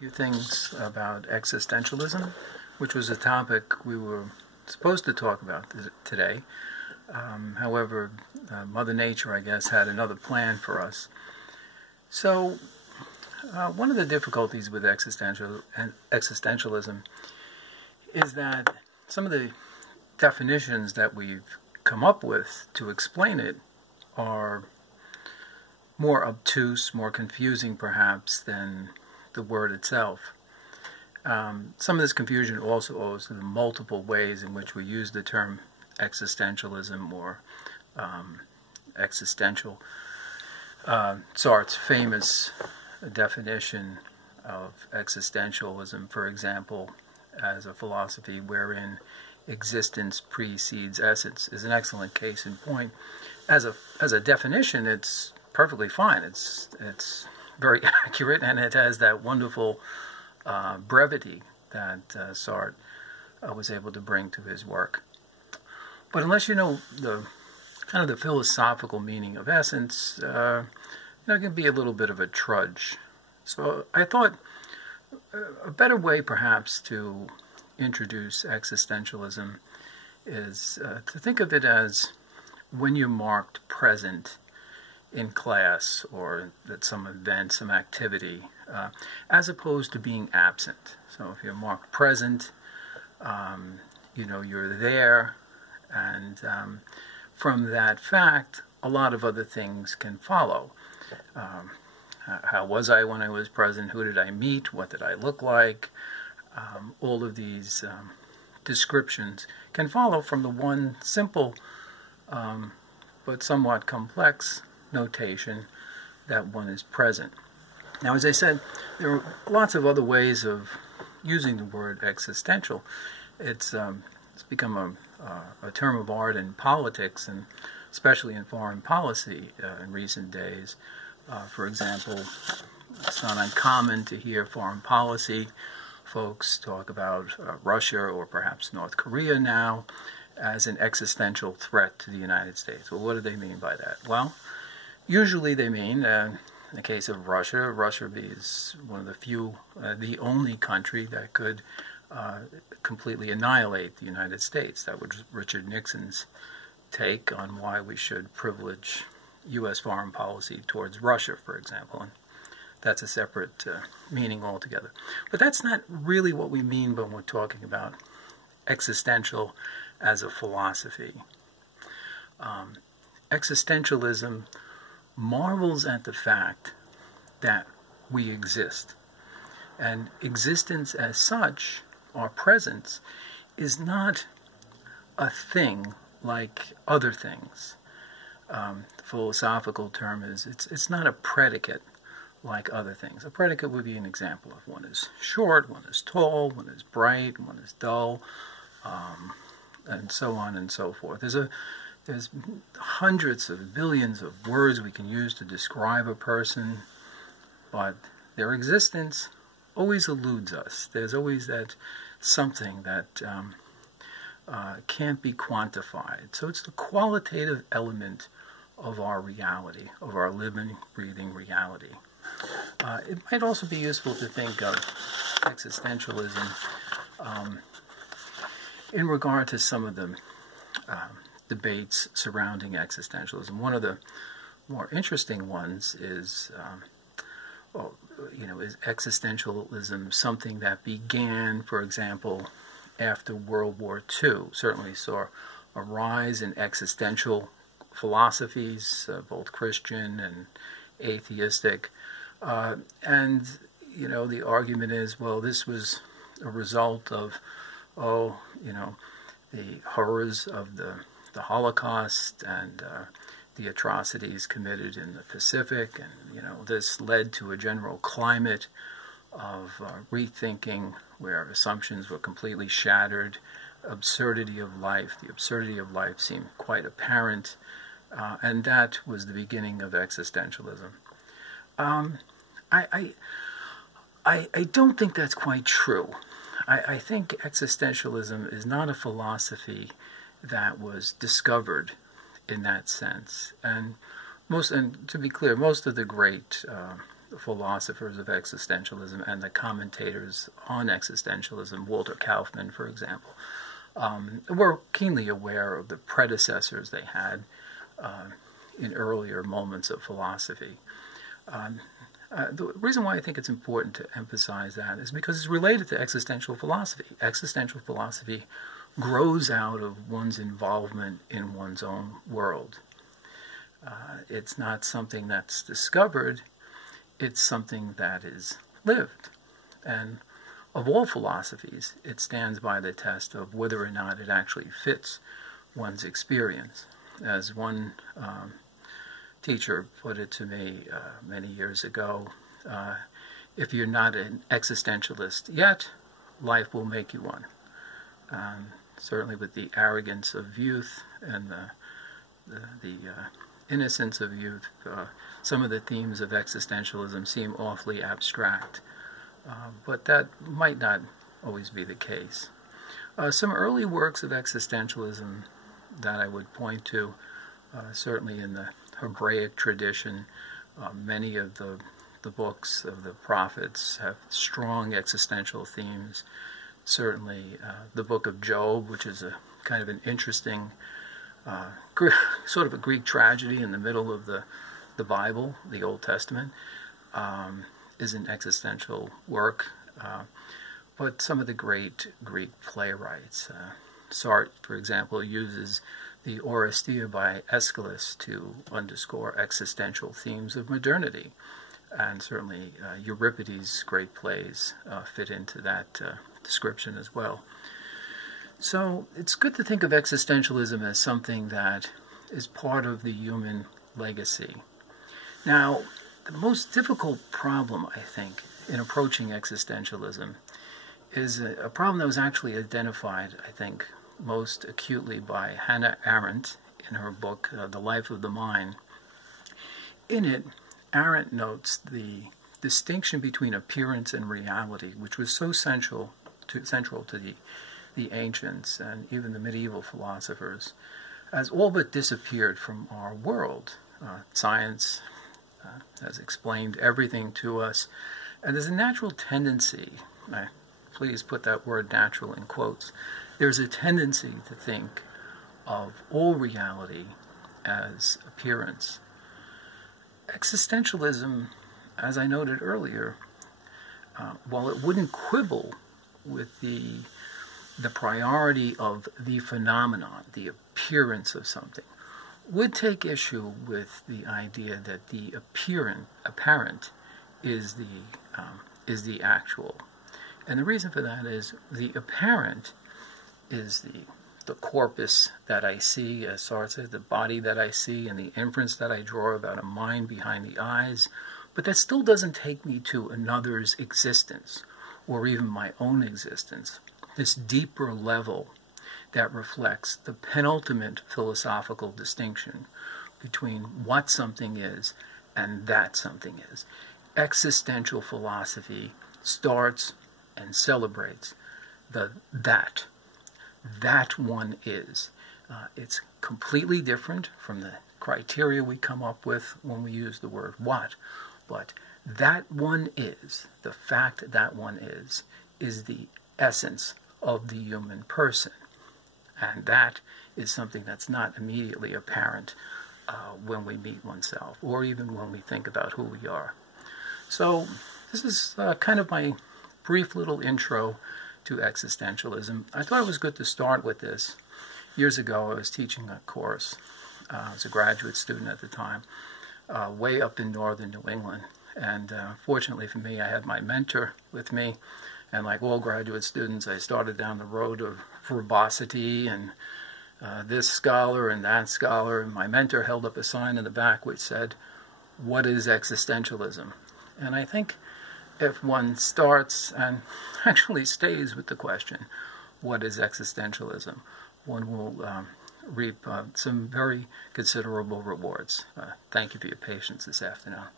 Few things about existentialism, which was a topic we were supposed to talk about today. However, Mother Nature, I guess, had another plan for us. So, one of the difficulties with existentialism is that some of the definitions that we've come up with to explain it are more obtuse, more confusing perhaps than the word itself. Some of this confusion also owes to the multiple ways in which we use the term existentialism or existential. Sartre's famous definition of existentialism, for example, as a philosophy wherein existence precedes essence, is an excellent case in point. As a definition, it's perfectly fine. It's very accurate, and it has that wonderful brevity that Sartre was able to bring to his work. But unless you know the kind of the philosophical meaning of essence, it can be a little bit of a trudge. So I thought a better way perhaps to introduce existentialism is to think of it as when you're marked present in class or at some event, some activity, as opposed to being absent. So if you're marked present, you're there, and from that fact, a lot of other things can follow. How was I when I was present? Who did I meet? What did I look like? All of these descriptions can follow from the one simple but somewhat complex notation that one is present. Now, as I said, there are lots of other ways of using the word existential. It's become a term of art in politics, and especially in foreign policy in recent days. For example, it's not uncommon to hear foreign policy folks talk about Russia or perhaps North Korea now as an existential threat to the United States. Well, what do they mean by that? Well, usually they mean, in the case of Russia is one of the few, the only country that could completely annihilate the United States. That was Richard Nixon's take on why we should privilege U.S. foreign policy towards Russia, for example. And that's a separate meaning altogether. But that's not really what we mean when we're talking about existential as a philosophy. Existentialism marvels at the fact that we exist. And existence as such, our presence, is not a thing like other things. The philosophical term is, it's not a predicate like other things. A predicate would be an example of one is short, one is tall, one is bright, one is dull, and so on and so forth. There's hundreds of billions of words we can use to describe a person, but their existence always eludes us. There's always that something that can't be quantified. So it's the qualitative element of our reality, of our living, breathing reality. It might also be useful to think of existentialism in regard to some of the debates surrounding existentialism. One of the more interesting ones is, is existentialism something that began, for example, after World War II? Certainly saw a rise in existential philosophies, both Christian and atheistic. And the argument is, well, this was a result of, the horrors of the Holocaust and the atrocities committed in the Pacific, and this led to a general climate of rethinking where assumptions were completely shattered. The absurdity of life seemed quite apparent, and that was the beginning of existentialism. I don't think that's quite true. I think existentialism is not a philosophy that was discovered in that sense. And to be clear, most of the great philosophers of existentialism and the commentators on existentialism, Walter Kaufman, for example, were keenly aware of the predecessors they had in earlier moments of philosophy. The reason why I think it's important to emphasize that is because it's related to existential philosophy. Existential philosophy grows out of one's involvement in one's own world. It's not something that's discovered, it's something that is lived. And of all philosophies, it stands by the test of whether or not it actually fits one's experience. As one teacher put it to me many years ago, if you're not an existentialist yet, life will make you one. Certainly with the arrogance of youth and the innocence of youth, some of the themes of existentialism seem awfully abstract. But that might not always be the case. Some early works of existentialism that I would point to, certainly in the Hebraic tradition, many of the books of the prophets have strong existential themes. Certainly the book of Job, which is a kind of an interesting, sort of a Greek tragedy in the middle of the Bible, the Old Testament, is an existential work. But some of the great Greek playwrights, Sartre, for example, uses the Oresteia by Aeschylus to underscore existential themes of modernity. And certainly Euripides' great plays fit into that description as well. So it's good to think of existentialism as something that is part of the human legacy. Now, the most difficult problem, I think, in approaching existentialism is a problem that was actually identified, I think, most acutely by Hannah Arendt in her book, The Life of the Mind. In it, Arendt notes the distinction between appearance and reality, which was so central to the ancients and even the medieval philosophers, has all but disappeared from our world. Science has explained everything to us, and there's a natural tendency, please put that word natural in quotes, there's a tendency to think of all reality as appearance. Existentialism, as I noted earlier, while it wouldn't quibble with the priority of the phenomenon, the appearance of something, would take issue with the idea that the apparent is the actual. And the reason for that is the apparent is the corpus that I see, as Sartre said, the body that I see and the inference that I draw about a mind behind the eyes. But that still doesn't take me to another's existence or even my own existence, this deeper level that reflects the penultimate philosophical distinction between what something is and that something is. Existential philosophy starts and celebrates that one is. It's completely different from the criteria we come up with when we use the word what, but that one is, the fact that one is the essence of the human person. And that is something that's not immediately apparent when we meet oneself, or even when we think about who we are. So this is kind of my brief little intro to existentialism. I thought it was good to start with this. Years ago, I was teaching a course. I was a graduate student at the time, way up in northern New England. And fortunately for me, I had my mentor with me. And like all graduate students, I started down the road of verbosity and this scholar and that scholar. And my mentor held up a sign in the back which said, "What is existentialism?" And I think if one starts and actually stays with the question, what is existentialism, one will reap some very considerable rewards. Thank you for your patience this afternoon.